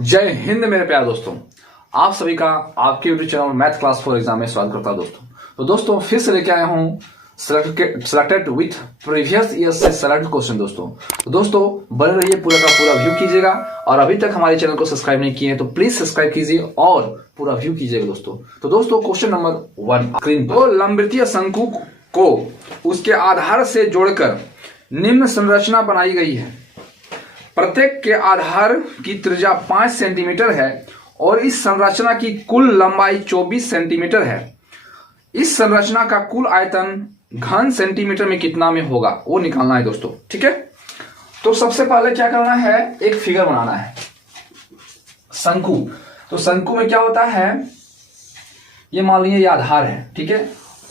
जय हिंद मेरे प्यारे दोस्तों, आप सभी का आपके YouTube channel math class 4 exam में स्वागत करता हूं दोस्तों। तो दोस्तों फिर से लेके आया हूं सिलेक्टेड विथ प्रीवियस ईयर से सेलेक्ट क्वेश्चन दोस्तों। तो दोस्तों बने रहिए, पूरा का पूरा व्यू कीजिएगा और अभी तक हमारे चैनल को सब्सक्राइब नहीं किए हैं तो प्लीज सब्सक्राइब कीजिए और पूरा व्यू कीजिएगा दोस्तों। तो दोस्तों क्वेश्चन नंबर 1 स्क्रीन तो लंबवृत्तीय शंकु को उसके आधार से जोड़कर निम्न संरचना बनाई गई है। प्रत्येक के आधार की त्रिज्या 5 सेंटीमीटर है और इस संरचना की कुल लंबाई 24 सेंटीमीटर है। इस संरचना का कुल आयतन घन सेंटीमीटर में कितना में होगा वो निकालना है दोस्तों। ठीक है, तो सबसे पहले क्या करना है, एक फिगर बनाना है शंकु। तो शंकु में क्या होता है, ये मान लीजिए ये आधार है, ठीक है,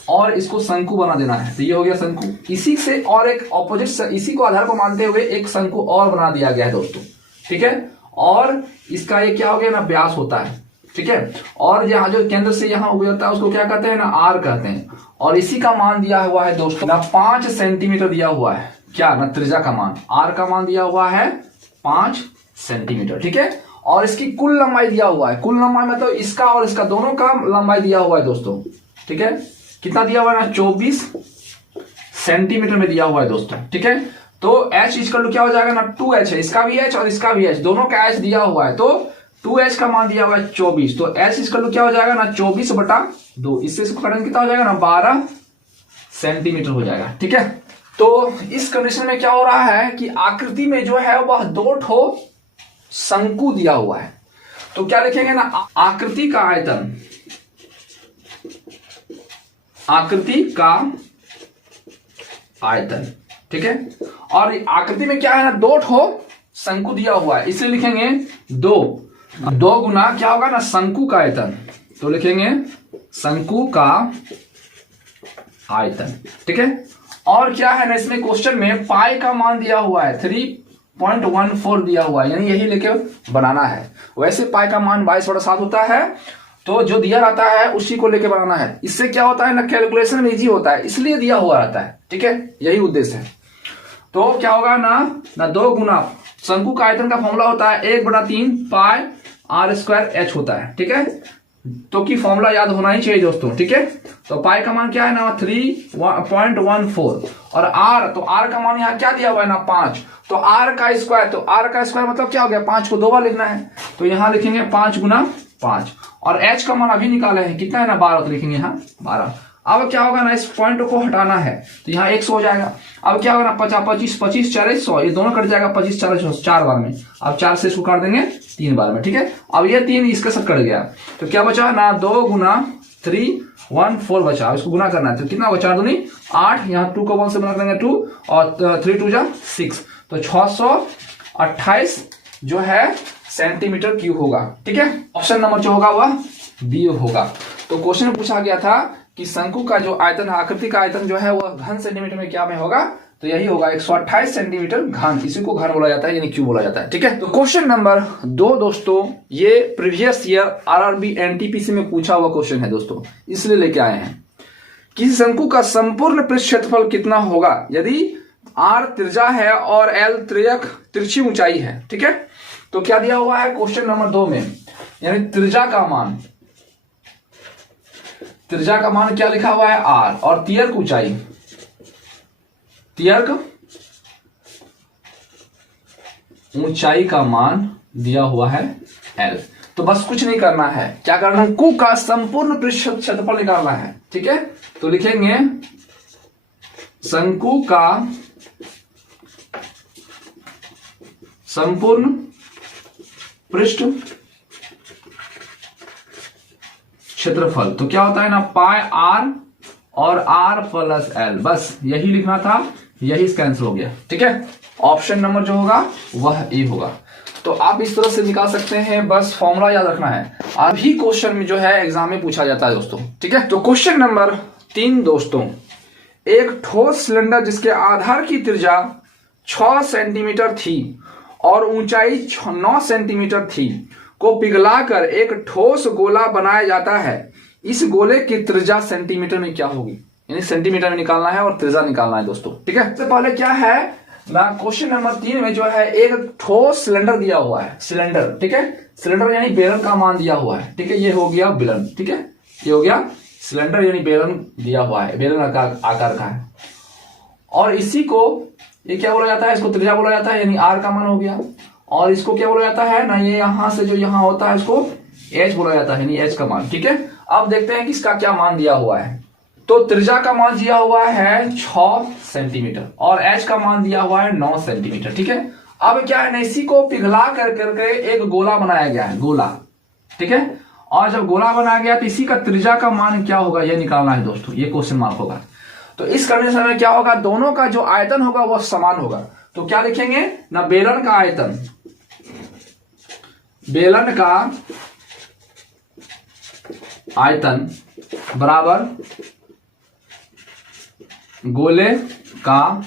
और इसको शंकु बना देना है। तो ये हो गया शंकु। इसी से और एक ऑपोजिट, इसी को आधार को मानते हुए एक शंकु और बना दिया गया है दोस्तों। ठीक है, और इसका ये क्या हो गया ना, व्यास होता है। ठीक है, और यहाँ जो केंद्र से यहाँ होता है उसको क्या कहते हैं ना, आर कहते हैं। और इसी का मान दिया हुआ है दोस्तों ना 5 सेंटीमीटर दिया हुआ है। क्या ना, त्रिज्या का मान, आर का मान दिया हुआ है 5 सेंटीमीटर। ठीक है, और इसकी कुल लंबाई दिया हुआ है। कुल लंबाई मतलब इसका और इसका दोनों का लंबाई दिया हुआ है दोस्तों। ठीक है, कितना दिया हुआ है ना, 24 सेंटीमीटर में दिया हुआ है दोस्तों। ठीक है, तो h इक्वल क्या हो जाएगा ना, 2h है, इसका भी h और इसका भी h, दोनों का h दिया हुआ है। तो 2h का मान दिया हुआ है 24, तो h इक्वल क्या हो जाएगा ना 24/2। इससे इसको करेंगे कितना हो जाएगा ना 12 सेंटीमीटर हो जाएगा। ठीक है, तो इस कंडीशन में क्या हो रहा है कि आकृति में जो है वह 2 ठो शंकु दिया हुआ है। तो क्या लिखेंगे ना, आकृति का आयतन, आकृति का आयतन। ठीक है, और आकृति में क्या है ना, 2 ठो शंकु दिया हुआ है, इसलिए लिखेंगे 2 गुना क्या होगा ना, शंकु का आयतन। तो लिखेंगे शंकु का आयतन। ठीक है, और क्या है ना, इसमें क्वेश्चन में पाई का मान दिया हुआ है 3.14 दिया हुआ है, यानी यही लेके बनाना है। वैसे पाई का मान 22/7 होता है, तो जो दिया रहता है उसी को लेके बनाना है। इससे क्या होता है ना, कैलकुलेशन में इजी होता है, इसलिए दिया हुआ रहता है। ठीक है, यही उद्देश्य है। तो क्या होगा ना 2 गुना शंकु का आयतन का फॉर्मूला होता है 1/3 पाई r² h होता है। ठीक है, तो की फॉर्मूला याद होना ही चाहिए दोस्तों। ठीक है, तो पाई का मान क्या है ना 3.14 और r, तो r का मान यहाँ क्या दिया हुआ है ना 5, तो r का स्क्वायर, तो r का स्क्वायर मतलब क्या हो गया, 5 को 2 बार लिखना है। तो यहाँ लिखेंगे 5 गुना 5, और h का मान अभी निकाला है कितना है ना 12, तो लिखेंगे यहाँ 12। अब क्या होगा ना, इस पॉइंट को हटाना है तो यहाँ 100 हो जाएगा। अब क्या होगा ना 25 25 4 100, ये दोनों कट जाएगा 25 4 100 4 बार में। अब 4 से इसको काट देंगे 3 बार में। ठीक है, अब ये 3 इसके साथ कट गया, तो क्या बचा ना 2 गुना 314 बचा। अब इसको गुना करना है, तो कितना होगा 4 दूनी 8, यहाँ 2 को 1 से गुना करेंगे 2 और 3 2 जा 6, तो 628 जो है सेंटीमीटर क्यूब होगा। ठीक है, ऑप्शन नंबर जो होगा वह बी होगा। तो क्वेश्चन में पूछा गया था कि शंकु का जो आयतन, आकृति का आयतन जो है वह घन सेंटीमीटर में क्या में होगा, तो यही होगा 128 सेंटीमीटर घन। इसी को घन बोला जाता है, यानी क्यूब बोला जाता है। ठीक है, तो क्वेश्चन नंबर 2 दोस्तों, ये प्रीवियस ईयर आरआरबी एनटीपीसी में पूछा हुआ क्वेश्चन है दोस्तों, इसलिए लेके आए हैं। किसी शंकु का संपूर्ण पृष्ठ क्षेत्रफल कितना होगा यदि r त्रिज्या है और l तिरछी ऊंचाई है। ठीक है, तो क्या दिया हुआ है क्वेश्चन नंबर 2 में, यानी त्रिज्या का मान, त्रिज्या का मान क्या लिखा हुआ है r, और तिर्यक ऊंचाई, तिर्यक ऊंचाई का मान दिया हुआ है l। तो बस कुछ नहीं करना है, क्या करना है, शंकु का संपूर्ण पृष्ठ क्षेत्रफल निकालना है। ठीक है, तो लिखेंगे शंकु का संपूर्ण पृष्ठ क्षेत्रफल, तो क्या होता है ना पाई r और r प्लस l, बस यही लिखना था, यही कैंसिल हो गया। ठीक है, ऑप्शन नंबर जो होगा वह ए होगा। तो आप इस तरह से निकाल सकते हैं, बस फॉर्मूला याद रखना है। अभी क्वेश्चन में जो है एग्जाम में पूछा जाता है दोस्तों। ठीक है, तो क्वेश्चन नंबर 3 दोस्तों, एक ठोस सिलेंडर जिसके आधार की त्रिज्या 6 सेंटीमीटर थी और ऊंचाई 9 सेंटीमीटर थी को पिघलाकर एक ठोस गोला बनाया जाता है। इस गोले की त्रिज्या सेंटीमीटर में क्या होगी, यानी सेंटीमीटर में निकालना है और त्रिज्या निकालना है दोस्तों। ठीक है, सबसे पहले क्या है ना क्वेश्चन नंबर 3 में जो है एक ठोस सिलेंडर दिया हुआ है, सिलेंडर, ठीक है, सिलेंडर यानी बेलन का मान दिया हुआ है, ठीक है, ये हो गया बेलन, ठीक है, ये हो गया सिलेंडर यानी बेलन दिया हुआ है, बेलन आकार का है। और इसी को ये क्या बोला जाता है, इसको त्रिज्या बोला जाता है, यानी आर का मान हो गया। और इसको क्या बोला जाता है ना, ये यहां से जो यहां होता है इसको एच बोला जाता है, यानी एच का मान, ठीक है। अब देखते हैं कि इसका क्या मान दिया हुआ है। तो त्रिज्या का मान दिया हुआ है 6 सेंटीमीटर और एच का मान दिया हुआ है 9 सेंटीमीटर, ठीक है। अब क्या है ना, इसी को पिघला करके एक गोला बनाया गया है, गोला, ठीक है। और जब गोला बनाया गया तो इसी का त्रिज्या का मान क्या होगा ये निकालना है दोस्तों, ये क्वेश्चन मार्क होगा। तो इस कंडीशन में क्या होगा, दोनों का जो आयतन होगा वह समान होगा। तो क्या लिखेंगे ना, बेलन का आयतन, बेलन का आयतन बराबर गोले का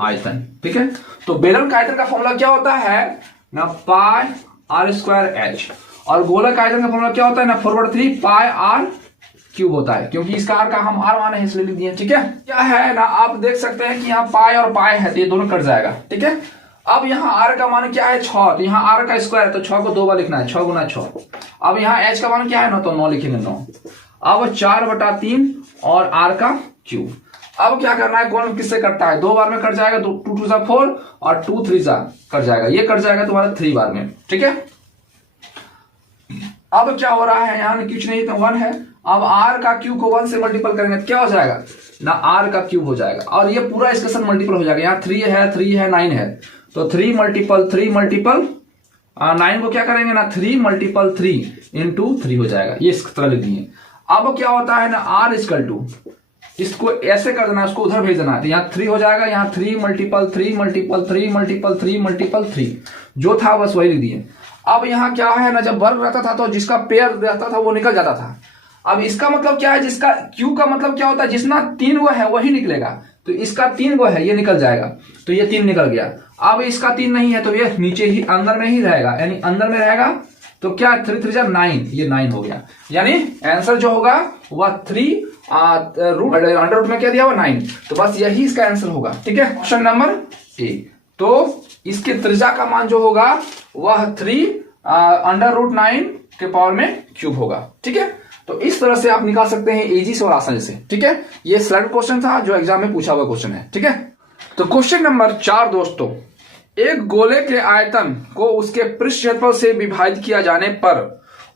आयतन, ठीक है। तो बेलन का आयतन का फॉर्मूला क्या होता है ना, पाई आर स्क्वायर एच, और गोला का आयतन का फॉर्मूला क्या होता है ना, फॉरवर्ड 3 पाई आर क्यूब होता है, क्योंकि इसका आर का हम आर माने इसलिए लिख दिए, ठीक है। क्या है ना, आप देख सकते हैं कि यहाँ पाई और पाई है तो ये दोनों कट जाएगा, ठीक है। अब यहाँ आर का मान क्या है 6, तो यहाँ आर का स्क्वायर है तो 6 को 2 बार लिखना है, 6 गुना 6। अब यहाँ एच का मान क्या है ना, तो 9 लिखेंगे, 9। अब 4/3 और आर का क्यूब। अब क्या करना है, कौन किससे कटता है, 2 बार में कट जाएगा, 2 2 जा 4 और 2 3 जा कट जाएगा, ये कट जाएगा तुम्हारा 3 बार में, ठीक है। अब क्या हो रहा है, यहाँ कुछ नहीं तो 1 है। अब आर का क्यूब को 1 से मल्टीपल करेंगे तो क्या हो जाएगा ना, आर का क्यूब हो जाएगा, और ये पूरा इसके साथ मल्टीपल हो जाएगा। यहाँ 3 है 9 है, तो 3 मल्टीपल 9 को क्या करेंगे ना, 3 मल्टीपल 3 इंटू 3 हो जाएगा, ये इस तरह लिख दिए। अब क्या होता है ना, आर इक्वल टू, इसको ऐसे कर देना, उसको उधर भेज देना, तो यहाँ 3 हो जाएगा, यहाँ 3 मल्टीपल 3 मल्टीपल 3 मल्टीपल 3 मल्टीपल 3 जो था बस वही लिख दिए। अब यहाँ क्या है ना, जब वर्ग रहता था तो जिसका पेयर रहता था वो निकल जाता था। अब इसका मतलब क्या है, जिसका क्यू का मतलब क्या होता है, जिसना 3 गो है वही निकलेगा, तो इसका 3 गो है ये निकल जाएगा, तो ये 3 निकल गया। अब इसका 3 नहीं है तो ये नीचे ही अंदर में ही रहेगा, यानी अंदर में रहेगा, तो क्या 3 3 9, ये 9 हो गया, यानी आंसर जो होगा वह 3 अंडर रूट में क्या दिया हुआ 9, तो बस यही इसका आंसर होगा, ठीक है। क्वेश्चन नंबर 1, तो इसके त्रिज्या का मान जो होगा वह 3 अंडर रूट 9 के पावर में क्यूब होगा, ठीक है। तो इस तरह से आप निकाल सकते हैं इजी से और आसानी से, ठीक है। ये स्लैट क्वेश्चन था जो एग्जाम में पूछा हुआ क्वेश्चन है, ठीक है। तो क्वेश्चन नंबर 4 दोस्तों, एक गोले के आयतन को उसके पृष्ठ क्षेत्रफल से विभाजित किया जाने पर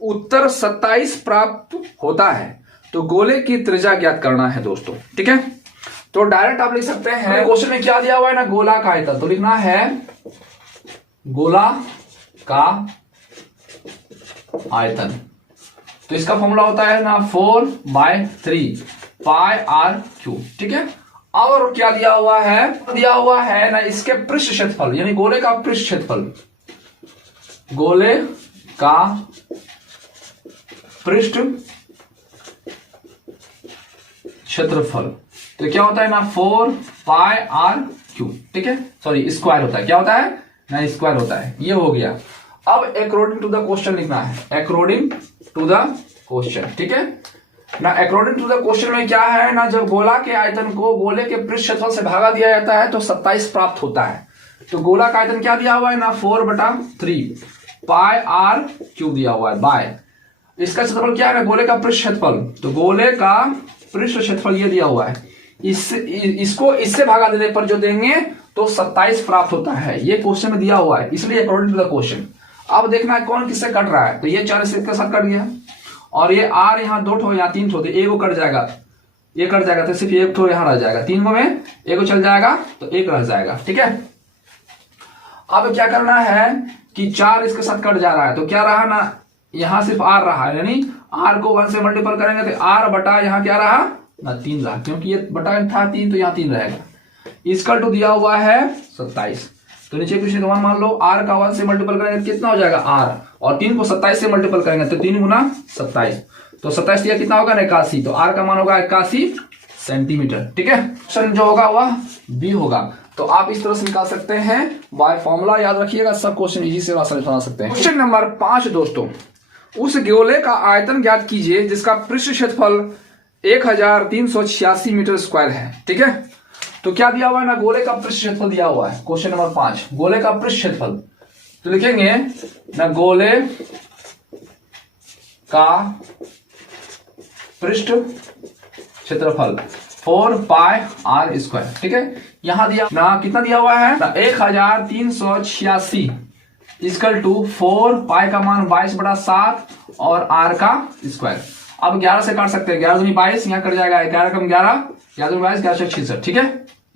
उत्तर 27 प्राप्त होता है, तो गोले की त्रिज्या ज्ञात करना है दोस्तों, ठीक है। तो डायरेक्ट आप लिख सकते हैं, क्वेश्चन में क्या दिया हुआ है ना, गोला का आयतन, तो लिखना है गोला का आयतन, तो इसका फॉर्मूला होता है ना 4/3 पाई आर क्यूब, ठीक है। और क्या दिया हुआ है ना, इसके पृष्ठ क्षेत्रफल, यानी गोले का पृष्ठ क्षेत्रफल, गोले का पृष्ठ क्षेत्रफल, तो क्या होता है ना 4 पाई आर क्यूब, ठीक है, सॉरी स्क्वायर होता है, क्या होता है ना, स्क्वायर होता है, ये हो गया। अब अकॉर्डिंग टू द क्वेश्चन लिखना है, अकॉर्डिंग टू द क्वेश्चन, ठीक है ना। अकॉर्डिंग टू द क्वेश्चन में क्या है ना, जब गोला के आयतन को गोले के पृष्ठ क्षेत्रफल से भागा दिया जाता है तो 27 प्राप्त होता है। तो गोला का आयतन क्या दिया हुआ है ना, 4/3 पाई आर क्यूब दिया हुआ है, बाय इसका क्षेत्रफल क्या है ना, गोले का पृष्ठ क्षेत्रफल, तो गोले का पृष्ठ क्षेत्रफल ये दिया हुआ है, इसको इससे भागा देने पर जो देंगे तो 27 प्राप्त होता है, ये क्वेश्चन में दिया हुआ है, इसलिए अकॉर्डिंग टू द क्वेश्चन। अब देखना है कौन किससे कट रहा है, तो ये 4 इसके साथ कट गया, और ये आर यहाँ 2 ठो या 3 ठो, तो एक कट जाएगा, ये कट जाएगा, तो सिर्फ एक ठो यहाँ रह जाएगा, 3 में एक चल जाएगा तो एक रह जाएगा, ठीक है। अब क्या करना है कि 4 इसके साथ कट जा रहा है, तो क्या रहा ना, यहां सिर्फ आर रहा, यानी आर को 1 से मल्टीपल करेंगे तो आर बटा यहाँ क्या रहा ना 3 रहा, क्योंकि ये बटा था 3 तो यहाँ 3 रहेगा। इसका टू दिया हुआ है 27, तो नीचे कुछ नहीं, मान लो आर का 1 से मल्टीपल करेंगे कितना हो जाएगा आर, और 3 को 27 से मल्टीपल करेंगे तो 3 गुना 27, तो 27 दिया कितना होगा 81, तो आर का मान होगा 81 सेंटीमीटर, ठीक है। ऑप्शन जो होगा वह बी होगा। तो आप इस तरह से निकाल सकते हैं बाय फॉर्मूला, याद रखिएगा, सब क्वेश्चन इजी से आसानी बना सकते हैं। क्वेश्चन नंबर 5 दोस्तों, उस गोले का आयतन ज्ञात कीजिए जिसका पृष्ठ क्षेत्रफल 1386 मीटर स्क्वायर है, ठीक है। तो क्या दिया हुआ है ना, गोले का पृष्ठ क्षेत्रफल दिया हुआ है। क्वेश्चन नंबर 5, गोले का पृष्ठ क्षेत्रफल। तो लिखेंगे ना गोले का पृष्ठ क्षेत्रफल 4 पाई आर स्क्वायर। ठीक है, यहां दिया ना कितना दिया हुआ है ना 1386 इक्वल टू 4 पाई का मान 22/7 और आर का स्क्वायर। अब 11 से काट सकते हैं, 11 दूनी 22, यहां कट जाएगा 11 कम 11, 11 दूनी 22, 11 66। ठीक है,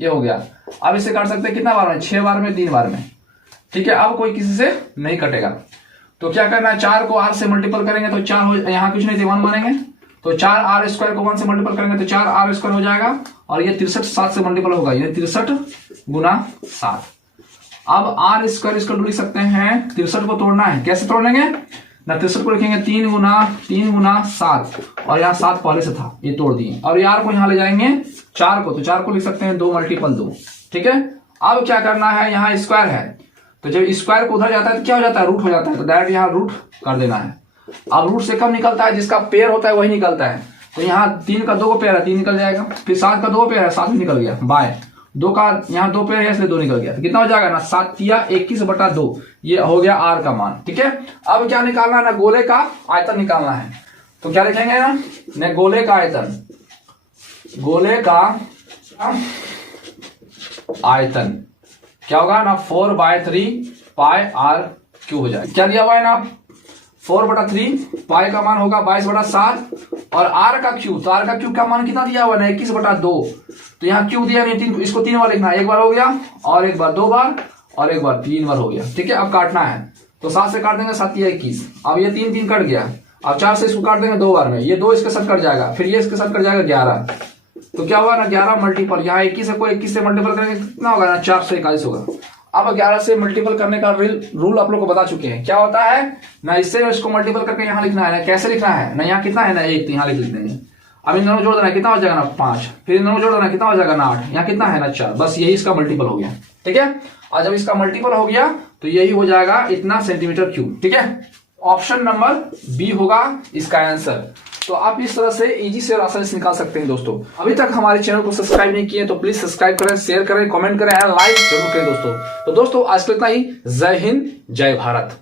ये हो गया। अब इससे काट सकते हैं कितना बार में, 6 बार में, 3 बार में। ठीक है, अब कोई किसी से नहीं कटेगा। तो क्या करना है, 4 को आर से मल्टीपल करेंगे तो 4 हो, यहाँ कुछ नहीं थे 1 मानेंगे, तो 4 आर स्क्वायर को 1 से मल्टीपल करेंगे तो 4 आर स्क्वायर हो जाएगा, और ये 63 7 से मल्टीपल होगा, ये 63 गुना 7। अब आर स्क्वायर इसको लिख सकते हैं, 63 को तोड़ना है, कैसे तोड़ेंगे ना, 63 को लिखेंगे 3 गुना 7, और यहाँ 7 पहले से था, ये तोड़ दिए। और यार को यहाँ ले जाएंगे 4 को, तो 4 को लिख सकते हैं 2 मल्टीपल 2। ठीक है, अब क्या करना है, यहाँ स्क्वायर है, तो जब स्क्वायर को उधर जाता है तो क्या हो जाता है, रूट हो जाता है, तो डायरेक्ट यहाँ रूट कर देना है। अब रूट से कम निकलता है, जिसका पेयर होता है वही निकलता है। तो यहाँ 3 का 2 पेयर है, 3 निकल जाएगा, फिर 7 का 2 पेयर है, 7 भी निकल गया, बाय 2 का यहाँ 2 पेयर है इसलिए 2 निकल गया, तो कितना हो जाएगा ना 7 या 21/2, ये हो गया आर का मान। ठीक है, अब क्या निकालना है ना, गोले का आयतन निकालना है। तो क्या लिखेंगे ना गोले का आयतन, गोले का आयतन क्या होगा ना 4/3 पाई आर क्यूब हो जाएगा। क्या दिया हुआ है ना 4/3, पाई का मान होगा 22/7 और आर का क्यूब, तो आर का क्यूब का मान कितना दिया हुआ है ना 21/2। तो यहाँ क्यूब दिया नहीं, 3, इसको 3 बार लिखना है, 1 बार हो गया, और 1 बार 2 बार, और 1 बार 3 बार हो गया। ठीक है, अब काटना है, तो 7 से काट देंगे 7 या 21, अब ये 3 3 कट गया। अब 4 से इसको काट देंगे 2 बार में, ये 2 इसके साथ कट जाएगा, फिर ये इसके साथ कट जाएगा 11। तो क्या हुआ ना 11 मल्टीपल, यहाँ 21 को 21 से मल्टीपल करेंगे कितना होगा ना 441 होगा। अब 11 से मल्टीपल करने का रूल आप लोग को बता चुके हैं, क्या होता है ना, इससे इसको मल्टीपल करके यहाँ लिखना है ना, कैसे लिखना है ना, यहाँ कितना है ना 1, तो यहाँ लिख देंगे। अब इन दोनों जोड़ देना, कितना हो जाएगा ना 5, फिर इन दोनों जोड़ देना, कितना हो जाएगा ना 8, यहाँ कितना है ना 4, बस यही इसका मल्टीपल हो गया। ठीक है, और जब इसका मल्टीपल हो गया तो यही हो जाएगा इतना सेंटीमीटर क्यूब। ठीक है, ऑप्शन नंबर बी होगा इसका आंसर। तो आप इस तरह से इजी से और आसानी से निकाल सकते हैं दोस्तों। अभी तक हमारे चैनल को सब्सक्राइब नहीं किए तो प्लीज सब्सक्राइब करें, शेयर करें, कमेंट करें, लाइक जरूर करें दोस्तों। तो दोस्तों आज के इतना ही, जय हिंद, जय भारत।